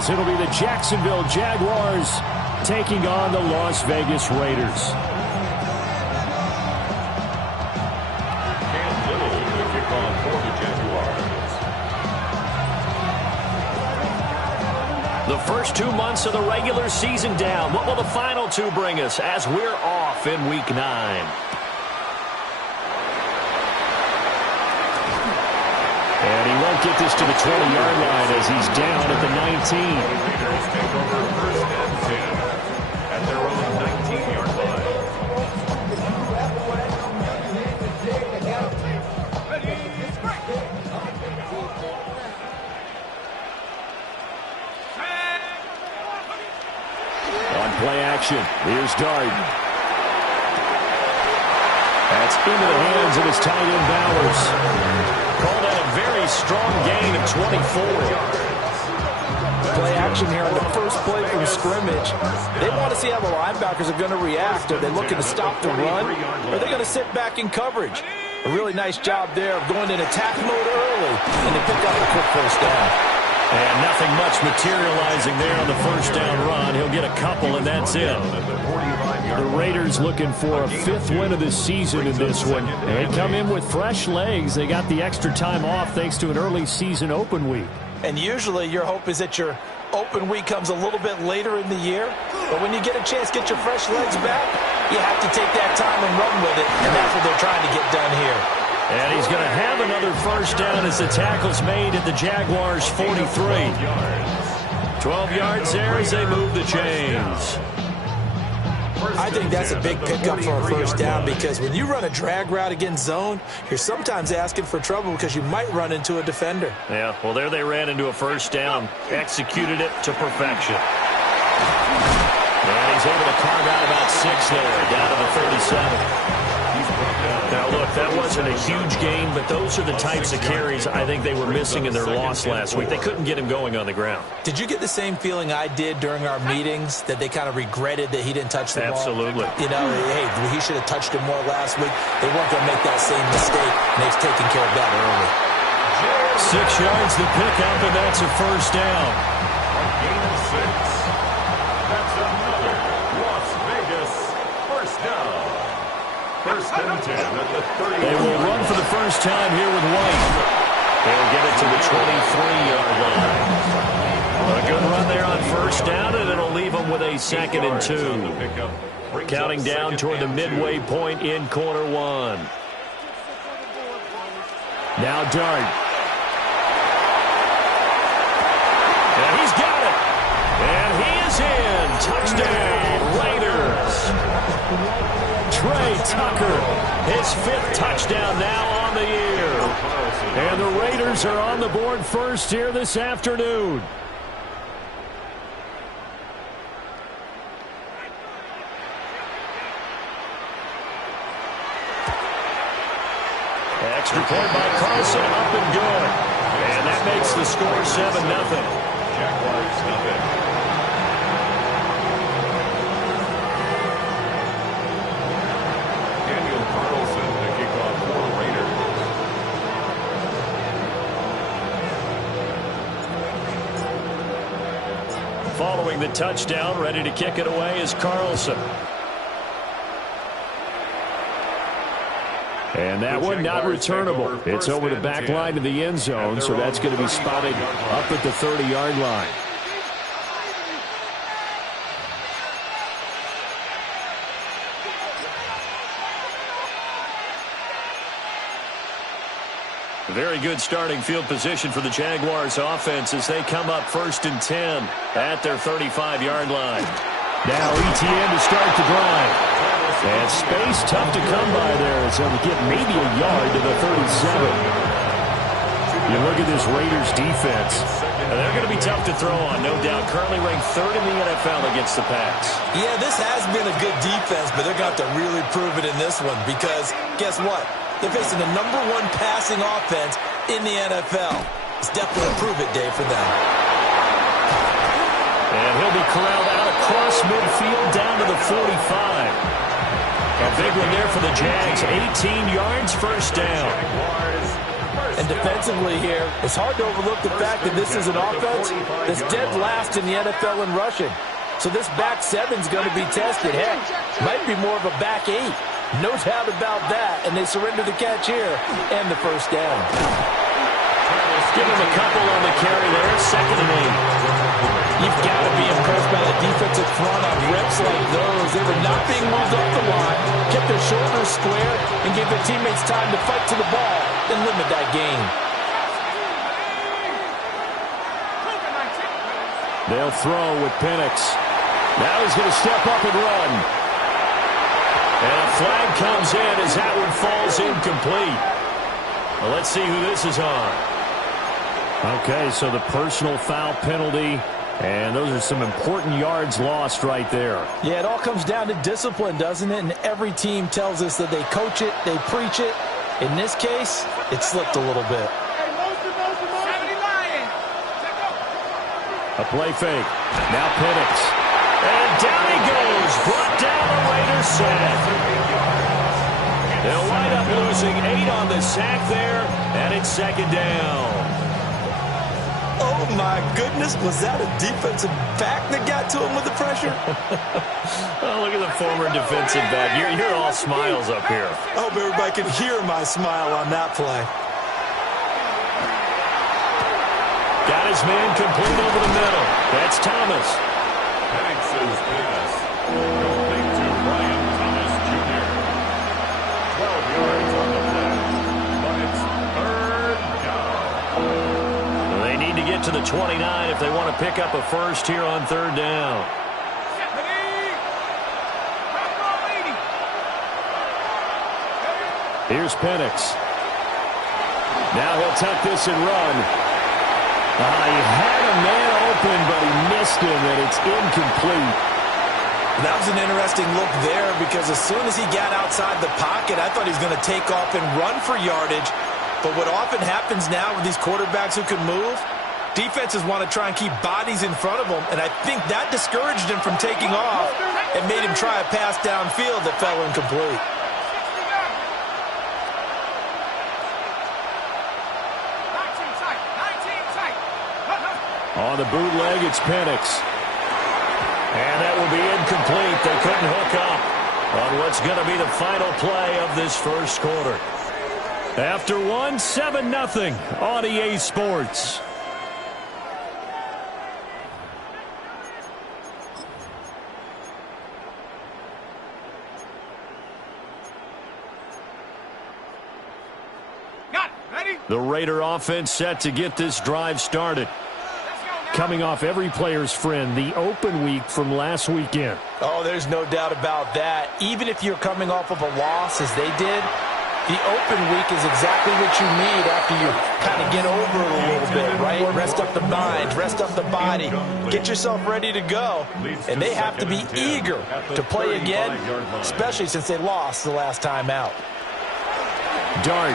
as it'll be the Jacksonville Jaguars taking on the Las Vegas Raiders. The first 2 months of the regular season down. What will the final two bring us as we're off in Week 9? And he won't get this to the 20-yard line as he's down at the 19. Raiders take over first and 10 at their own 19-yard line. On play action, here's Darden. That's into the hands of his tight end Bowers. Called out a very strong gain of 24. Play action here on the first play from scrimmage. They want to see how the linebackers are going to react. Are they looking to stop the run? Or are they going to sit back in coverage? A really nice job there of going in attack mode early, and they pick up a quick first down. And nothing much materializing there on the first down run. He'll get a couple, and that's it. The Raiders looking for a 5th win of the season in this one. They come in with fresh legs. They got the extra time off thanks to an early season open week. And usually your hope is that your open week comes a little bit later in the year. But when you get a chance to get your fresh legs back, you have to take that time and run with it. And that's what they're trying to get done here. And he's going to have another first down as the tackle's made at the Jaguars' 43. 12 yards there as they move the chains. I think that's a big pickup for a first down because when you run a drag route against zone, you're sometimes asking for trouble because you might run into a defender. Yeah, well, there they ran into a first down, executed it to perfection. And he's able to carve out about 6 there, down to the 37. Now, look, that wasn't a huge gain, but those are the types of carries I think they were missing in their loss last week. They couldn't get him going on the ground. Did you get the same feeling I did during our meetings, that they kind of regretted that he didn't touch the ball? Absolutely. You know, hey, he should have touched it more last week. They weren't going to make that same mistake, and they've taken care of that early. 6 yards the pickup, and that's a first down. A gain of 6. That's another Las Vegas first down. First and 10 at the 30. They will run for the first time here with White. They'll get it to the 23-yard line. A good run there on first down, and it'll leave them with a 2nd and 2. Counting down toward the midway point in quarter 1. Now Dart. And he's got it. And he is in. Touchdown, Raiders. Trey Tucker, his 5th touchdown now on the year. And the Raiders are on the board first here this afternoon. Extra point by Carlson, up and good. And that makes the score 7-0. Jaguars nothing. Following the touchdown, ready to kick it away is Carlson. And that one not returnable. It's over the back line of the end zone, so that's going to be spotted up at the 30-yard line. Very good starting field position for the Jaguars offense as they come up 1st and 10 at their 35-yard line. Now ETN to start the drive. And space tough to come by there as they'll get maybe a yard to the 37. You look at this Raiders defense. They're going to be tough to throw on, no doubt. Currently ranked 3rd in the NFL against the pass. Yeah, this has been a good defense, but they're going to have to really prove it in this one because guess what? They're facing the #1 passing offense in the NFL. It's definitely a prove-it day for them. And he'll be corralled out across midfield down to the 45. A big one there for the Jags. 18 yards, first down. Jaguars And defensively here, it's hard to overlook the fact that this is an offense that's dead last in the NFL in rushing. So this back seven's going to be tested. Heck, might be more of a back eight. No doubt about that. And they surrender the catch here and the first down. Give him a couple on the carry there. 2nd and 8. You've got to be impressed by the defensive front on reps like those. They were not being moved off the line, kept their shoulders square, and gave their teammates time to fight to the ball and limit that gain. They'll throw with Penix. Now he's going to step up and run. And a flag comes in as that one falls incomplete. Well, let's see who this is on. Okay, so the personal foul penalty, and those are some important yards lost right there. Yeah, it all comes down to discipline, doesn't it? And every team tells us that they coach it, they preach it. In this case, it slipped a little bit. A play fake. Now Penix. And down he goes. Brought down the Raiders sack. They'll wind up losing 8 on the sack there, and it's 2nd down. Oh, my goodness. Was that a defensive back that got to him with the pressure? Oh, look at the former defensive back. You're all smiles up here. I hope everybody can hear my smile on that play. Got his man complete over the middle. That's Thomas. Penix's pass. Complete to Brian Thomas Jr. 12 yards on the play. But it's 3rd down. Well, they need to get to the 29 if they want to pick up a first here on 3rd down. Here's Penix. Now he'll tuck this and run. He had a man open, but he missed him, and it's incomplete. That was an interesting look there because as soon as he got outside the pocket, I thought he was going to take off and run for yardage. But what often happens now with these quarterbacks who can move, defenses want to try and keep bodies in front of them, and I think that discouraged him from taking off and made him try a pass downfield that fell incomplete. On the bootleg, it's Penix. And that will be incomplete. They couldn't hook up on what's going to be the final play of this first quarter. After 7-0 on EA Sports. The Raider offense set to get this drive started. Coming off every player's friend, the open week from last weekend. Oh, there's no doubt about that. Even if you're coming off of a loss, as they did, the open week is exactly what you need after you kind of get over it a little bit, right? Rest up the mind, rest up the body, get yourself ready to go. And they have to be eager to play again, especially since they lost the last time out. Dart.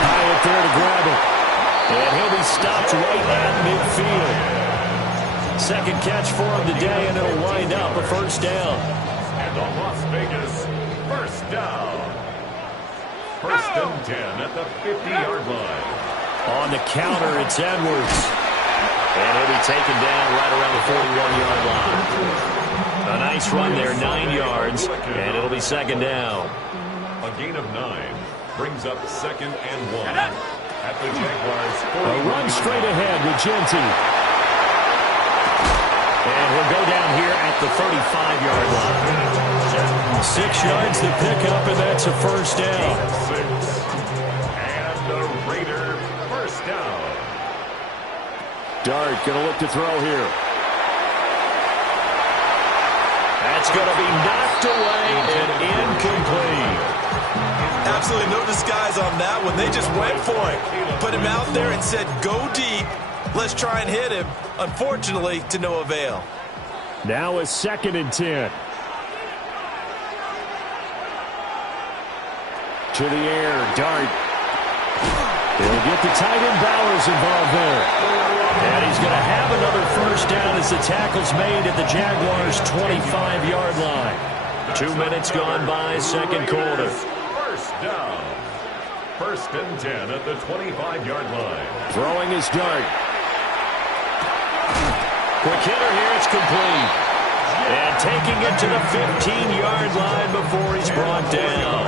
High up there to grab it. And he'll be stopped right at midfield. Second catch for him today, and it'll wind up a first down. And the Las Vegas first down. 1st and 10 at the 50-yard line. On the counter, it's Edwards. And he'll be taken down right around the 41-yard line. A nice run there, 9 yards, and it'll be 2nd down. A gain of 9 brings up 2nd and 1. At the Jaguars. A run straight ahead with Genty. And he'll go down here at the 35-yard line. 6 yards to pick up, and that's a first down. 6. And the Raider first down. Dart going to look to throw here. That's going to be knocked away and incomplete. Absolutely no disguise on that one. They just went for it. Put him out there and said, go deep. Let's try and hit him. Unfortunately, to no avail. Now a 2nd and 10. To the air, Dart. He'll get the tight end Bowers involved there. And he's going to have another first down as the tackle's made at the Jaguars' 25-yard line. 2 minutes gone by, second quarter. First down. First and 10 at the 25-yard line. Throwing his dart. Quick hitter here. It's complete. And taking it to the 15-yard line before he's brought down.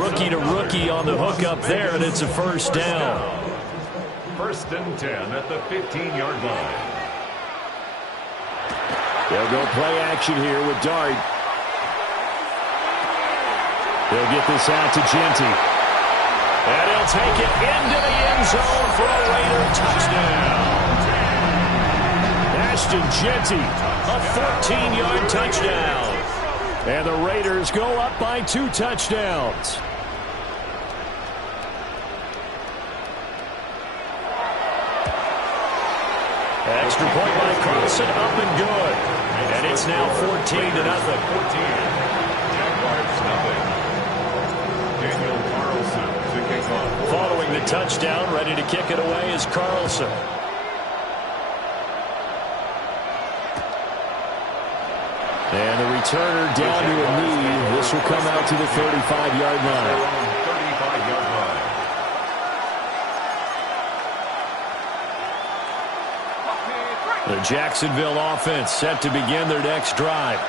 Rookie to rookie on the hook up there, and it's a first down. First and 10 at the 15-yard line. They'll go play action here with Dart. They'll get this out to Genty. And he'll take it into the end zone for a Raider touchdown. Ashton Genty, a 14-yard touchdown. And the Raiders go up by 2 touchdowns. Extra point by Carlson, up and good. And it's now 14-0. Jaguars nothing. Daniel Carlson to kick off. Following the touchdown, ready to kick it away is Carlson. And the returner down to a knee. This will come out to the 35-yard line. 35-yard line. The Jacksonville offense set to begin their next drive.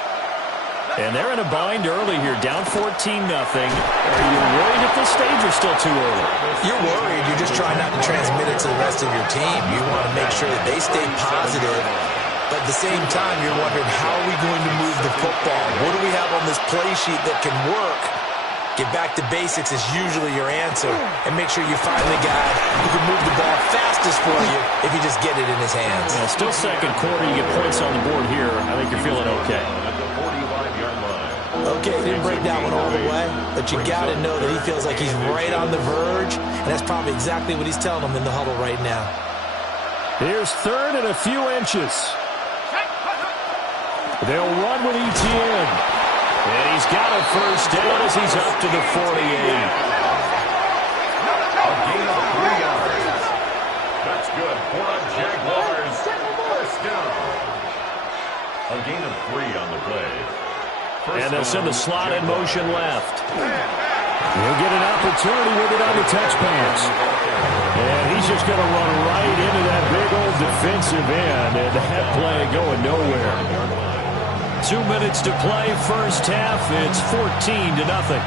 And they're in a bind early here, down 14-0. Are you worried at this stage or still too early? You're worried. You're just trying not to transmit it to the rest of your team. You want to make sure that they stay positive. But at the same time, you're wondering, how are we going to move the football? What do we have on this play sheet that can work? Get back to basics is usually your answer. And make sure you find the guy who can move the ball fastest for you if you just get it in his hands. Yeah, still second quarter. You get points on the board here. I think you're feeling okay. At the 45-yard line. Okay, didn't break that one all the way, but you got to know that he feels like he's right on the verge, and that's probably exactly what he's telling them in the huddle right now. Here's third and a few inches. They'll run with Etienne. And he's got a first down as he's up to the 48. A gain of 3 yards. That's good for a Jaguars first down. A gain of 3 on the play. And they'll send the slot in motion left. He'll get an opportunity with it on the touch pass. And he's just going to run right into that big old defensive end. And that play going nowhere. 2 minutes to play, first half. It's 14-0.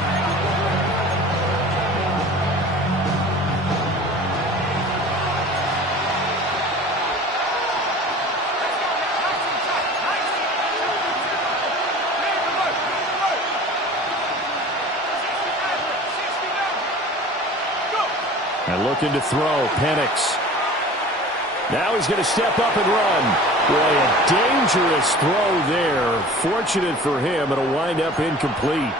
And looking to throw, Penix. Now he's going to step up and run. Boy, a dangerous throw there. Fortunate for him, it'll wind up incomplete.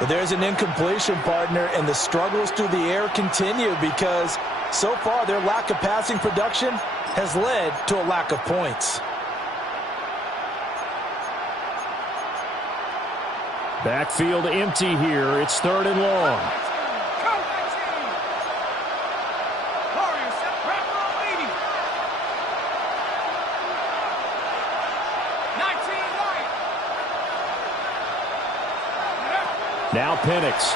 But there's an incompletion, partner, and the struggles through the air continue because so far their lack of passing production has led to a lack of points. Backfield empty here. It's 3rd and long. Now Penix.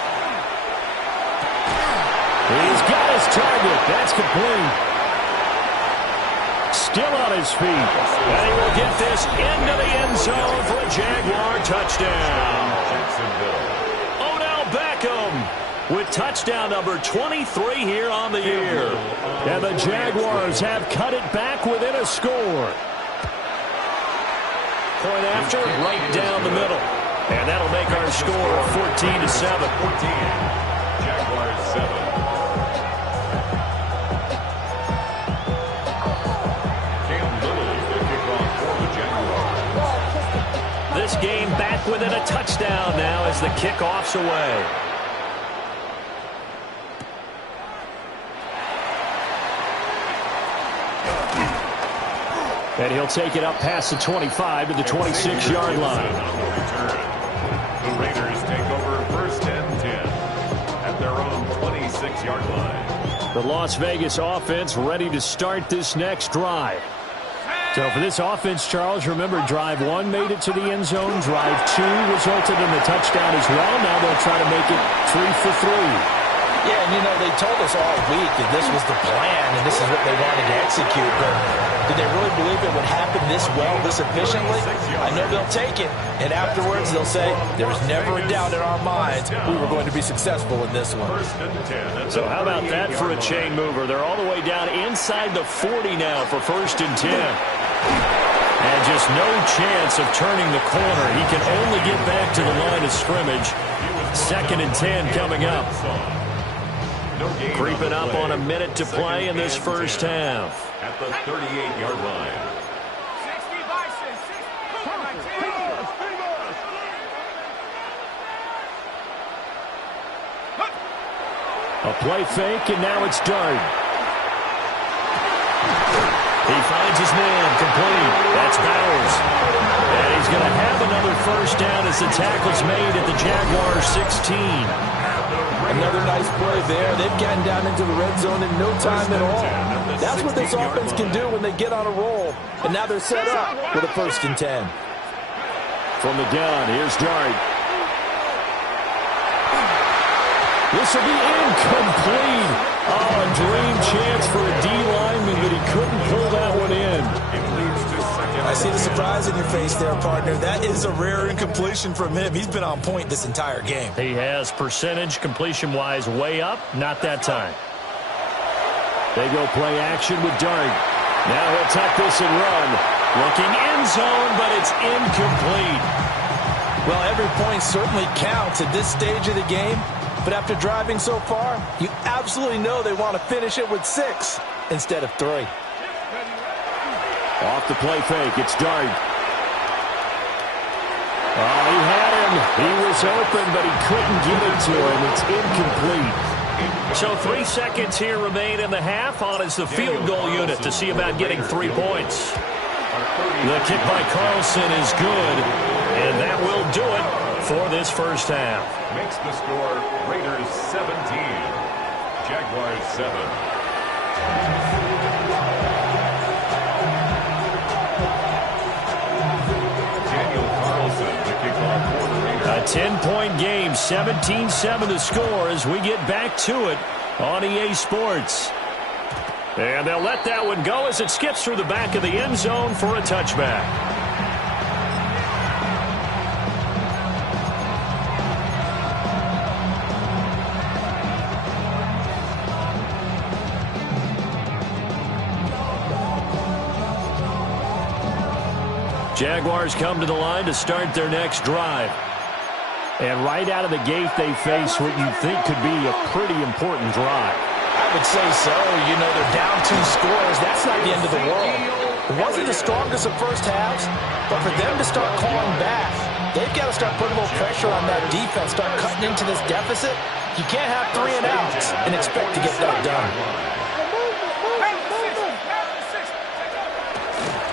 He's got his target. That's complete. Still on his feet. And he will get this into the end zone for a Jaguar touchdown. Odell Beckham with touchdown number 23 here on the year. And the Jaguars have cut it back within a score. Point after, right down the middle. And that'll make our score 14-7. Jaguars 7. Cam Little to kick off for the Jaguars. This game back within a touchdown now as the kickoff's away. And he'll take it up past the 25 to the 26-yard line. The Raiders take over first and 10 at their own 26-yard line. The Las Vegas offense ready to start this next drive. So for this offense, Charles, remember, drive 1 made it to the end zone. Drive 2 resulted in the touchdown as well. Now they'll try to make it 3 for 3. Yeah, and they told us all week that this was the plan and this is what they wanted to execute. But did they really believe it would happen this well, this efficiently? I know they'll take it, and afterwards they'll say, there was never a doubt in our minds we were going to be successful in this one. So how about that for a chain mover? They're all the way down inside the 40 now for 1st and 10. And just no chance of turning the corner. He can only get back to the line of scrimmage. 2nd and 10 coming up. Creeping up on a minute to play in this first half. At the 38-yard line. A play fake, and now it's Dart. He finds his man, complete. That's Bowers. And he's going to have another first down as the tackle's made at the Jaguars 16. Another nice play there. They've gotten down into the red zone in no time at all. That's what this offense can do when they get on a roll. And now they're set up with a 1st and 10. From the gun, here's Dart. This will be incomplete. Oh, a dream chance for a D lineman, but he couldn't pull that one in. I see the surprise in your face there, partner. That is a rare incompletion from him. He's been on point this entire game. He has percentage completion-wise way up. Not that time. They go play action with Dart. Now he'll tuck this and run. Looking end zone, but it's incomplete. Well, every point certainly counts at this stage of the game. But after driving so far, you absolutely know they want to finish it with 6 instead of 3. Off the play fake, it's Dart. Oh, he had him. He was open, but he couldn't get it to him. It's incomplete. So 3 seconds here remain in the half. On is the field goal unit to see about getting 3 points. The kick by Carlson is good, and that will do it for this first half. Makes the score Raiders 17, Jaguars 7. A 10-point game, 17-7 to score as we get back to it on EA Sports. And they'll let that one go as it skips through the back of the end zone for a touchback. Jaguars come to the line to start their next drive. And right out of the gate, they face what you think could be a pretty important drive. I would say so. They're down 2 scores. That's not the end of the world. It wasn't the strongest of first halves, but for them to start clawing back, they've got to start putting a little pressure on that defense, start cutting into this deficit. You can't have 3 and outs and expect to get that done.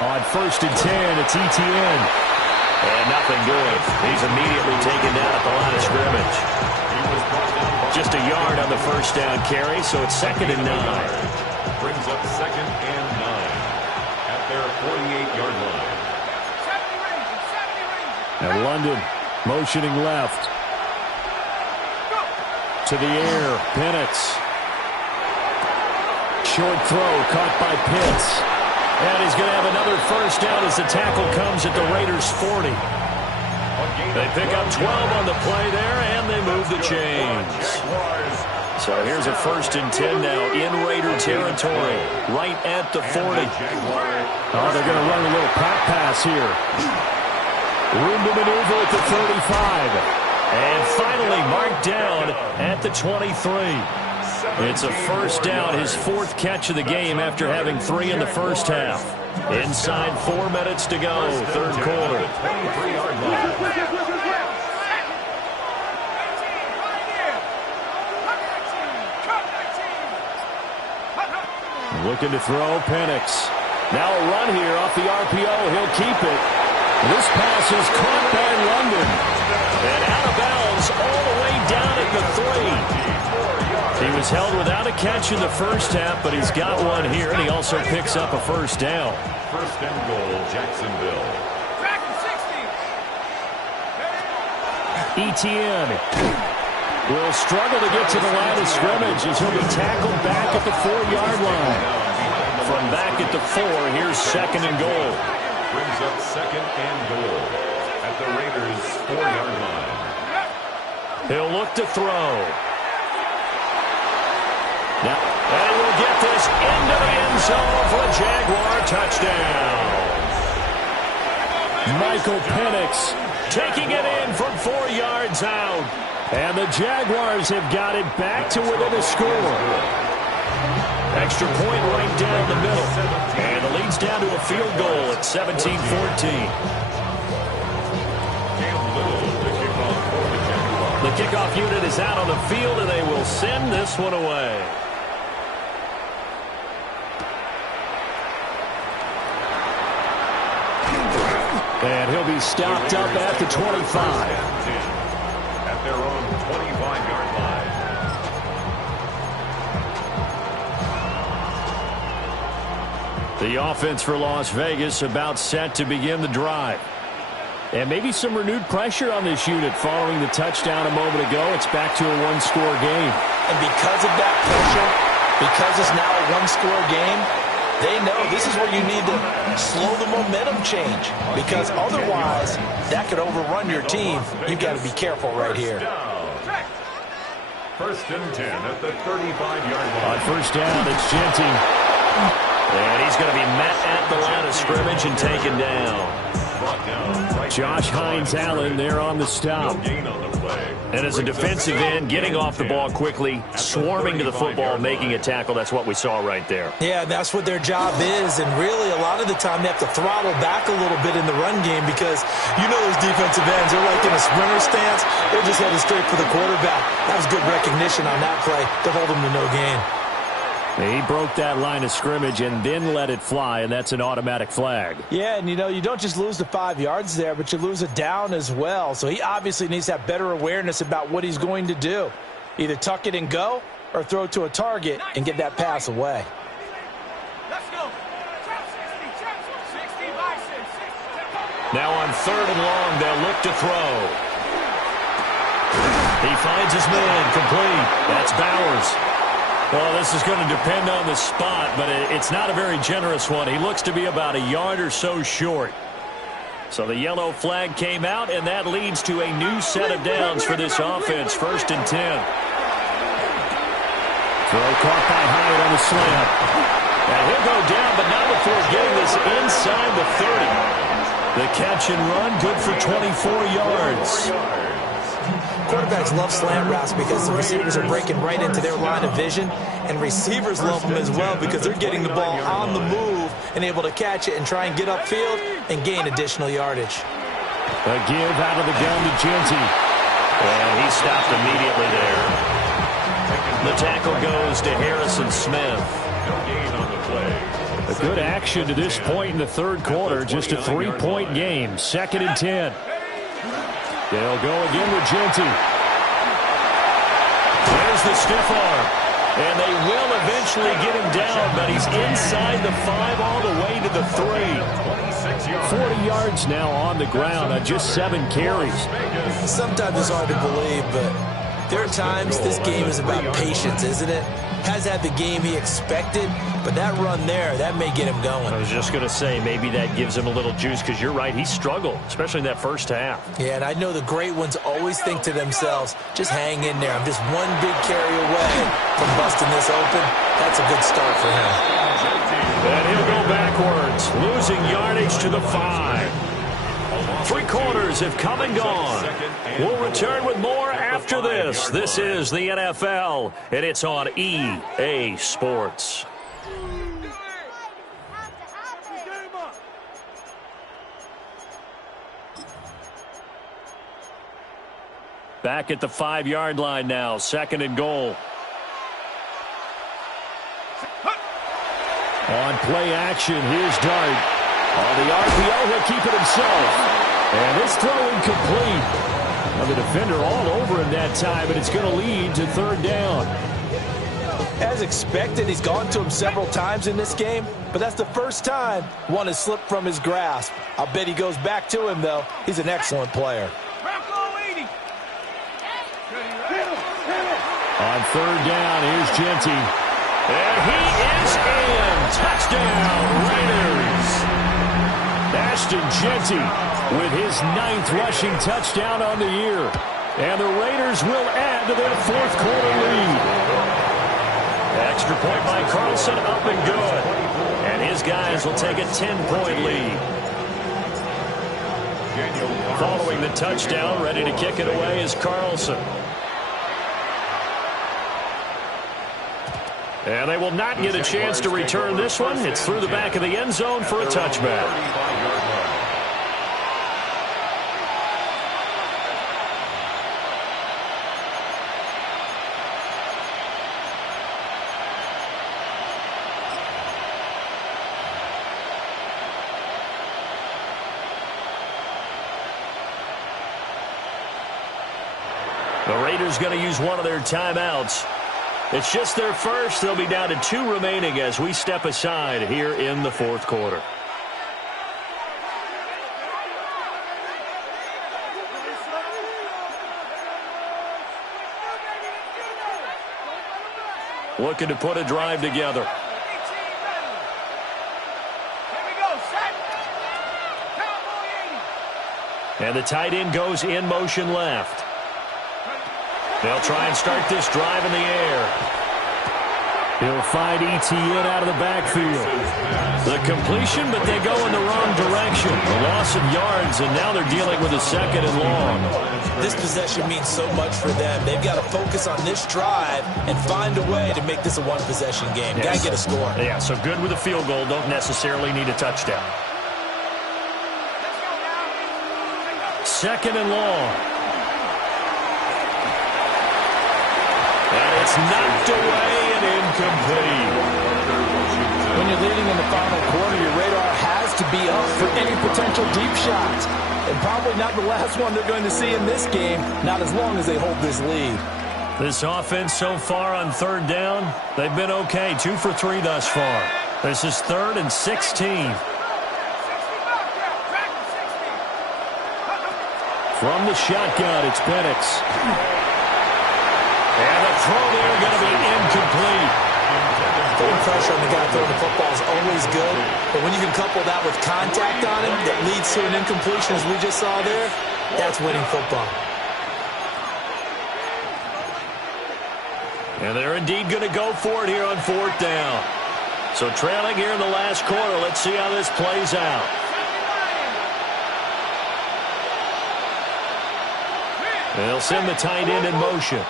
On 1st and 10, it's Etienne. And nothing good. He's immediately taken down at the line of scrimmage. Just a yard on the first down carry, so it's 2nd and 9. Brings up 2nd and 9 at their 48-yard line. And London motioning left. To the air, Penix. Short throw caught by Pitts. And he's going to have another first down as the tackle comes at the Raiders' 40. They pick up 12 on the play there, and they move the chains. So here's a 1st and 10 now in Raider territory, right at the 40. Oh, they're going to run a little pop pass here. Room to maneuver at the 35. And finally marked down at the 23. It's a first down, his 4th catch of the game after having 3 in the first half. Inside 4 minutes to go, 3rd quarter. Looking to throw, Penix. Now a run here off the RPO. He'll keep it. This pass is caught by London. And out of bounds all the way down at the 3. He was held without a catch in the first half, but he's got one here, and he also picks up a first down. First and goal, Jacksonville. Etienne will struggle to get to the line of scrimmage as he'll be tackled back at the 4-yard line. From back at the 4, here's second and goal. Brings up second and goal at the Raiders' 4-yard line. He'll look to throw. Now, and he will get this into the end zone for a Jaguar touchdown. Michael Penix taking it in from 4 yards out. And the Jaguars have got it back to within a score. Extra point right down the middle. And the lead's down to a field goal at 17-14. The kickoff unit is out on the field, and they will send this one away. And he'll be stopped up at the 25. At their own 25-yard line. The offense for Las Vegas about set to begin the drive. And maybe some renewed pressure on this unit following the touchdown a moment ago. It's back to a one-score game. And because of that pressure, because it's now a one-score game, they know this is where you need to slow the momentum change, because otherwise that could overrun your team. You've got to be careful right here. First and 10 at the 35-yard line. On first down, it's Genty. And he's going to be met at the line of scrimmage and taken down. Josh Hines-Allen there on the stop. And as a defensive end, getting off the ball quickly, swarming to the football, making a tackle, that's what we saw right there. Yeah, that's what their job is, and really a lot of the time they have to throttle back a little bit in the run game, because you know those defensive ends, they're like in a sprinter stance, they're just headed straight for the quarterback. That was good recognition on that play to hold them to no gain. He broke that line of scrimmage and then let it fly, and that's an automatic flag. Yeah, and you know, you don't just lose the 5 yards there, but you lose a down as well. So he obviously needs to have better awareness about what he's going to do. Either tuck it and go, or throw it to a target and get that pass away. Let's go. Now on third and long, they'll look to throw. He finds his man, complete. That's Bowers. Well, this is going to depend on the spot, but it's not a very generous one. He looks to be about a yard or so short. So the yellow flag came out, and that leads to a new set of downs for this offense. First and 10. Throw caught by Hyatt on the slant. And he'll go down, but not before getting this inside the 30. The catch and run, good for 24 yards. Quarterbacks love slant routes because the receivers are breaking right into their line of vision, and receivers love them as well because they're getting the ball on the move and able to catch it and try and get upfield and gain additional yardage. A give out of the gun to Genty. And he stopped immediately there. The tackle goes to Harrison Smith. A good action to this point in the third quarter. Just a 3-point game. Second and 10. They'll go again with Genty. There's the stiff arm. And they will eventually get him down, but he's inside the 5 all the way to the 3. 40 yards now on the ground on just 7 carries. Sometimes it's hard to believe, but there are times this game is about patience, isn't it? Has had the game he expected, but that run there, that may get him going. I was just going to say, maybe that gives him a little juice, because you're right, he struggled, especially in that first half. Yeah, and I know the great ones always think to themselves, just hang in there. I'm just one big carry away from busting this open. That's a good start for him. And he'll go backwards, losing yardage to the 5. 3 quarters have come and gone. We'll return with more after this. This is the NFL, and it's on EA Sports. Back at the 5-yard line now, second and goal. On play action, here's Dart. On the RPO, he'll keep it himself. And this throw incomplete. Now the defender all over him that time, but it's going to lead to third down. As expected, he's gone to him several times in this game, but that's the first time one has slipped from his grasp. I'll bet he goes back to him, though. He's an excellent player. On third down, here's Genty. And he is in. Touchdown, Raiders. Ashton Genty with his 9th rushing touchdown on the year. And the Raiders will add to their fourth quarter lead. Extra point by Carlson, up and good. And his guys will take a 10-point lead. Following the touchdown, ready to kick it away is Carlson. And they will not get a chance to return this one. It's through the back of the end zone for a touchback. The Raiders going to use one of their timeouts. It's just their first. They'll be down to 2 remaining as we step aside here in the fourth quarter. Looking to put a drive together. And the tight end goes in motion left. They'll try and start this drive in the air. He'll find ETN out of the backfield. The completion, but they go in the wrong direction. A loss of yards, and now they're dealing with a 2nd and long. This possession means so much for them. They've got to focus on this drive and find a way to make this a one-possession game. Yes. Got to get a score. Yeah, so good with a field goal. Don't necessarily need a touchdown. 2nd and long. And it's knocked away and incomplete. When you're leading in the final quarter, your radar has to be up for any potential deep shots. And probably not the last one they're going to see in this game, not as long as they hold this lead. This offense so far on 3rd down, they've been okay. 2 for 3 thus far. This is 3rd and 16. From the shotgun, it's Penix. And the throw there going to be incomplete. Putting pressure on the guy throwing the football is always good, but when you can couple that with contact on him that leads to an incompletion, as we just saw there, that's winning football. And they're indeed going to go for it here on 4th down. So trailing here in the last quarter, let's see how this plays out. They'll send the tight end in motion.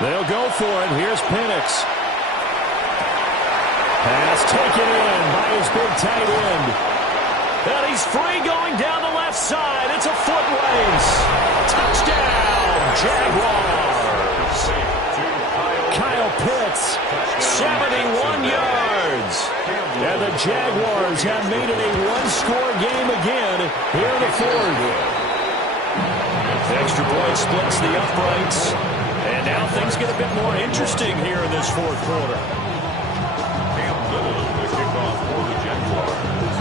They'll go for it. Here's Penix. Pass taken in by his big tight end. And he's free going down the left side. It's a foot race. Touchdown, Jaguars. Kyle Pitts, 71 yards. And the Jaguars have made it a one-score game again here in the fourth. Extra point splits the uprights. And now things get a bit more interesting here in this fourth quarter.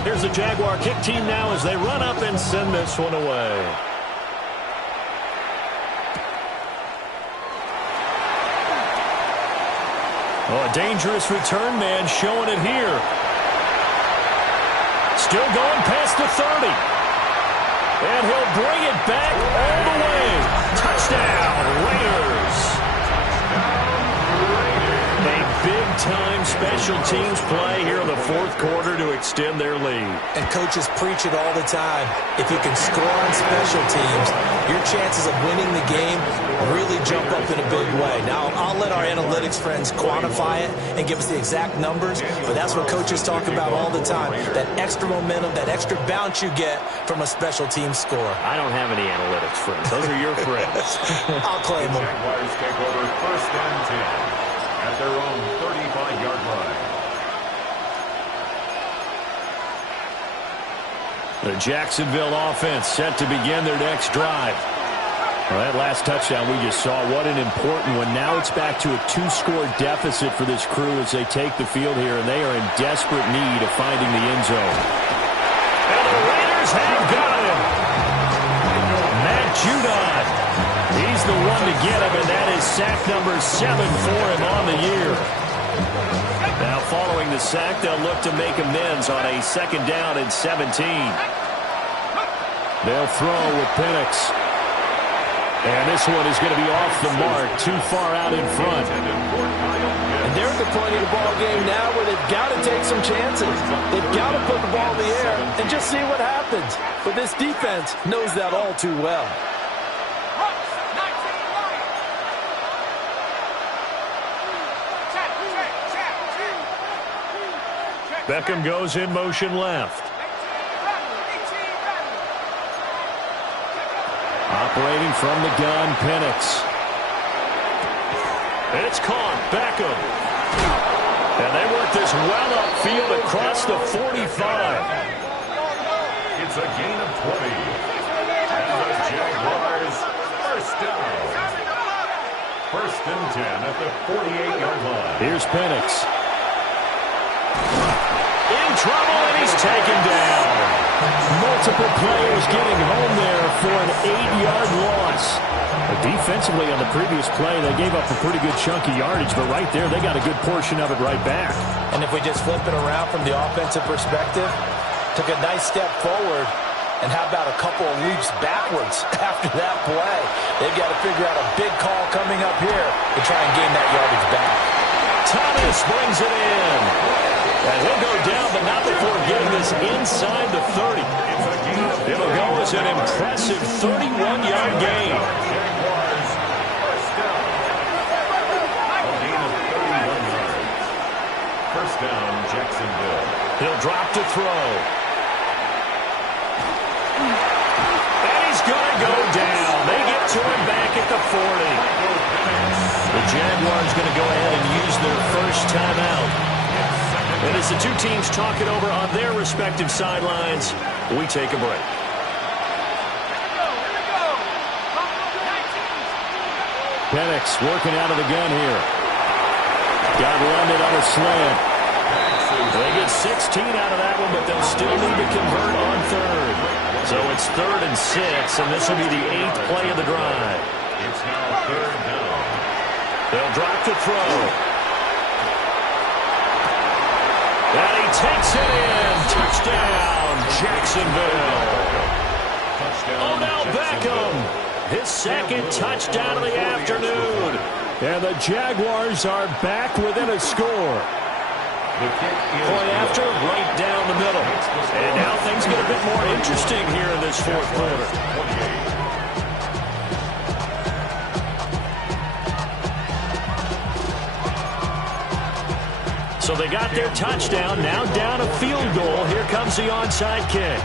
Here's the Jaguar kick team now as they run up and send this one away. Oh, a dangerous return man showing it here. Still going past the 30. And he'll bring it back all the way. Touchdown, Raiders. A big-time special teams play here in the fourth quarter to extend their lead. And coaches preach it all the time. If you can score on special teams, your chances of winning the game really jump up in a big way. Now, I'll let our analytics friends quantify it and give us the exact numbers, but that's what coaches talk about all the time. That extra momentum, that extra bounce you get from a special team score. I don't have any analytics friends. Those are your friends. I'll claim them. Jaguars take over 1st and 10 at their own 35-yard line. The Jacksonville offense set to begin their next drive. Well, that last touchdown we just saw, what an important one. Now it's back to a 2-score deficit for this crew as they take the field here, and they are in desperate need of finding the end zone. And the Raiders have got him. Matt Judon. He's the one to get him, and that is sack number 7 for him on the year. Now following the sack, they'll look to make amends on a 2nd down and 17. They'll throw with Penix. And this one is going to be off the mark, too far out in front. And they're at the point of the ball game now where they've got to take some chances. They've got to put the ball in the air and just see what happens. But this defense knows that all too well. Beckham goes in motion left. Operating from the gun, Penix. It's caught, Beckham. And they work this well upfield across the 45. It's a gain of 20. And the Jaguars first down. 1st and 10 at the 48-yard line. Here's Penix. In trouble, and he's taken down. Multiple players getting home there for an 8-yard loss. Defensively on the previous play, they gave up a pretty good chunk of yardage, but right there, they got a good portion of it right back. And if we just flip it around from the offensive perspective, took a nice step forward, and how about a couple of leaps backwards after that play? They've got to figure out a big call coming up here to try and gain that yardage back. Thomas brings it in. And he'll go down, but not before getting this inside the 30. It'll go as an impressive 31-yard gain. Jaguars first down. A gain of 31 yards. 1st down, Jacksonville. He'll drop to throw. And he's going to go down. They get to him back at the 40. The Jaguars going to go ahead and use their first timeout. And as the two teams talk it over on their respective sidelines, we take a break. Penix working out of the gun here. Got landed on a slant. They get 16 out of that one, but they'll still need to convert on 3rd. So it's 3rd and 6, and this will be the 8th play of the drive. It's now 3rd down. They'll drop to throw. And he takes it in. Touchdown, Jacksonville. Touchdown, Odell Beckham, his 2nd touchdown of the afternoon. And the Jaguars are back within a score. The kick is Point after, right down the middle. And now things get a bit more interesting here in this 4th quarter. So they got their touchdown, now down a field goal. Here comes the onside kick.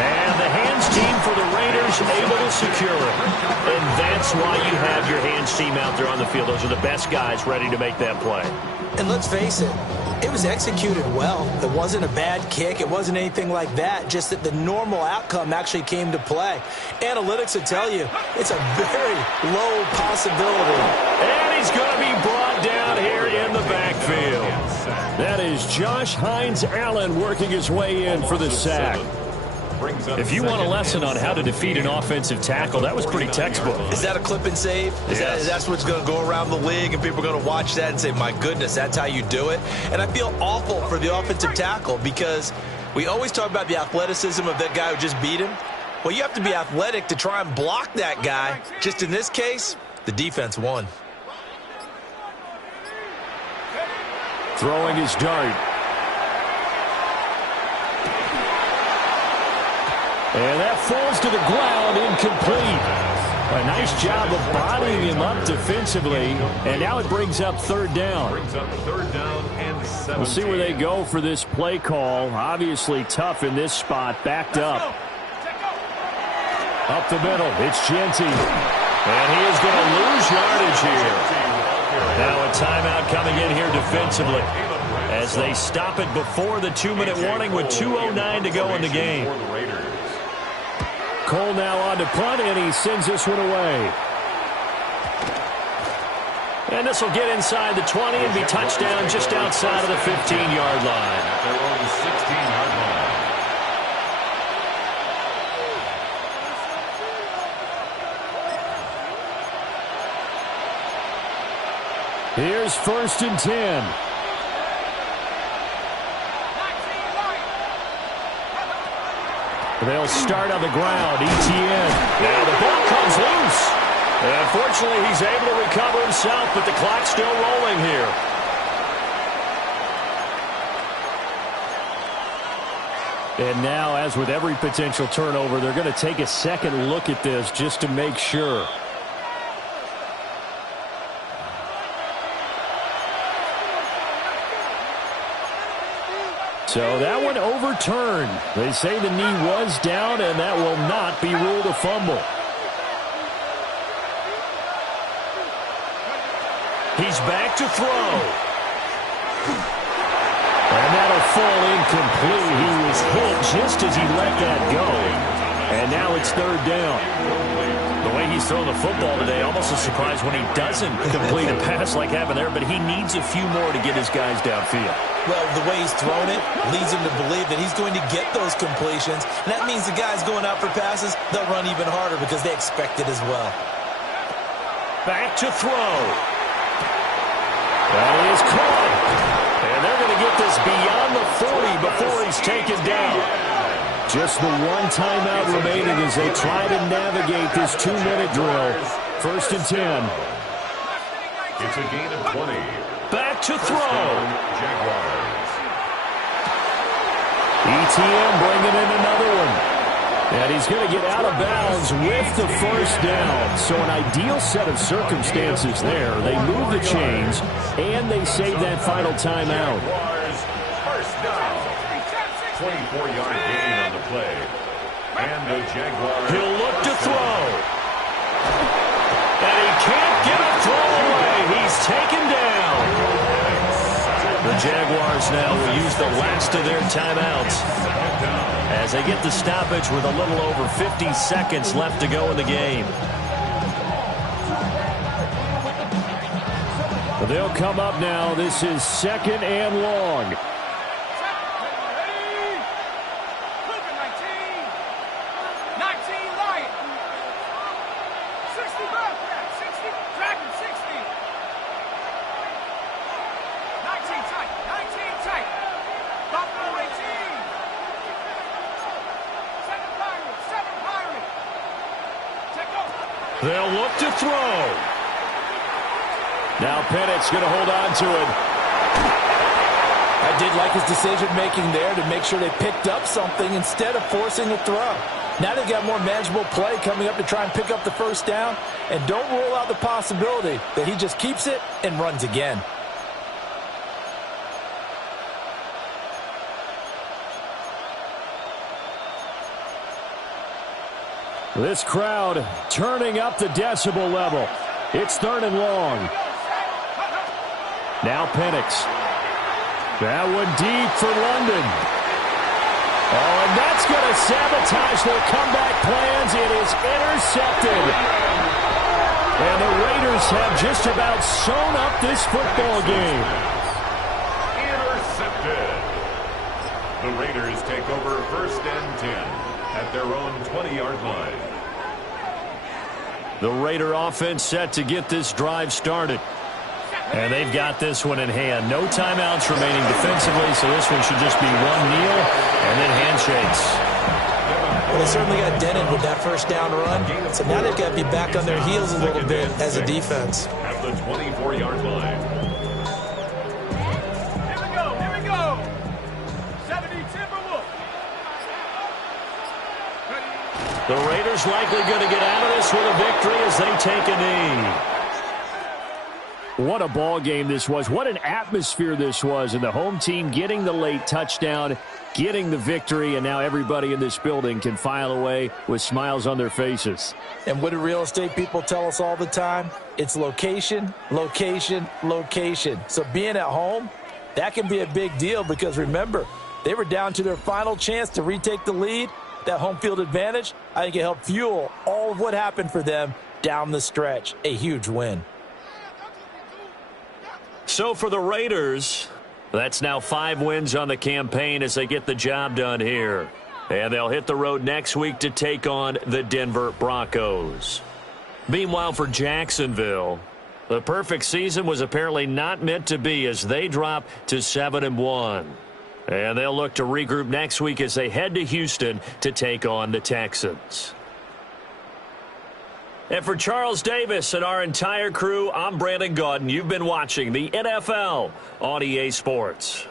And the hands team for the Raiders able to secure it. And that's why you have your hands team out there on the field. Those are the best guys ready to make that play. And let's face it, it was executed well. It wasn't a bad kick. It wasn't anything like that. Just that the normal outcome actually came to play. Analytics will tell you it's a very low possibility. And he's going to be brought down here in the backfield. That is Josh Hines Allen working his way in for the sack. If you want a lesson on how to defeat an offensive tackle, that was pretty textbook. Is that a clip and save? That's what's going to go around the league, and people are going to watch that and say, my goodness, that's how you do it? And I feel awful for the offensive tackle because we always talk about the athleticism of that guy who just beat him. Well, you have to be athletic to try and block that guy. Just in this case, the defense won. Throwing his dart. And that falls to the ground, incomplete. A nice job of bodying him up defensively, and now it brings up 3rd down. Brings up 3rd down and 7. We'll see where they go for this play call. Obviously tough in this spot, backed up. Up the middle, it's Genty. And he is going to lose yardage here. Now a timeout coming in here defensively. as they stop it before the 2-minute warning with 2:09 to go in the game. Cole now on to punt, and he sends this one away. And this will get inside the 20 and be touchdown just outside of the 15-yard line. At their own 16-yard line. Here's 1st and 10. They'll start on the ground. ETN. Now the ball comes loose. And unfortunately, he's able to recover himself, but the clock's still rolling here. And now, as with every potential turnover, they're going to take a second look at this just to make sure. So that one overturned. They say the knee was down, and that will not be ruled a fumble. He's back to throw. And that'll fall incomplete. He was hit just as he let that go. And now it's 3rd down. The way he's throwing the football today, almost a surprise when he doesn't complete a pass like happened there, but he needs a few more to get his guys downfield. Well, the way he's thrown it leads him to believe that he's going to get those completions. And that means the guys going out for passes, they'll run even harder because they expect it as well. Back to throw. That is caught. And they're going to get this beyond the 40 before he's taken down. Just the one timeout remaining as they try to navigate this 2-minute drill. 1st and 10. It's a gain of 20. Back to throw. Jaguars. ETN bringing in another one. And he's going to get out of bounds with the 1st down. So an ideal set of circumstances there. They move the chains, and they save that final timeout. Jaguars, 1st down. 24-yard gain on the play. And the Jaguars. He'll look to throw. And he can't get a throw away. He's taken down. The Jaguars now will use the last of their timeouts as they get the stoppage with a little over 50 seconds left to go in the game. They'll come up now. This is 2nd and long. They'll look to throw. Now Pennett's going to hold on to it. I did like his decision-making there to make sure they picked up something instead of forcing a throw. Now they've got more manageable play coming up to try and pick up the 1st down. And don't rule out the possibility that he just keeps it and runs again. This crowd turning up the decibel level. It's 3rd and long. Now Penix. That one deep for London. Oh, and that's going to sabotage their comeback plans. It is intercepted. And the Raiders have just about sewn up this football game. Intercepted. The Raiders take over 1st and 10. At their own 20-yard line. The Raider offense set to get this drive started. And they've got this one in hand. No timeouts remaining defensively, so this one should just be one kneel and then handshakes. Well, they certainly got dented with that 1st down run. So now they've got to be back on their heels a little bit as a defense. At the 24-yard line. Here we go. 70 Timberwolves. The Raiders likely going to get out of this with a victory as they take a knee. What a ball game this was. What an atmosphere this was. And the home team getting the late touchdown, getting the victory, and now everybody in this building can file away with smiles on their faces. And what do real estate people tell us all the time? It's location, location, location. So being at home, That can be a big deal because, remember, they were down to their final chance to retake the lead. That home field advantage, I think it helped fuel all of what happened for them down the stretch. A huge win. So for the Raiders, that's now 5 wins on the campaign as they get the job done here. And they'll hit the road next week to take on the Denver Broncos. Meanwhile, for Jacksonville, the perfect season was apparently not meant to be as they drop to 7-1. And they'll look to regroup next week as they head to Houston to take on the Texans. And for Charles Davis and our entire crew, I'm Brandon Gaudin. You've been watching the NFL on EA Sports.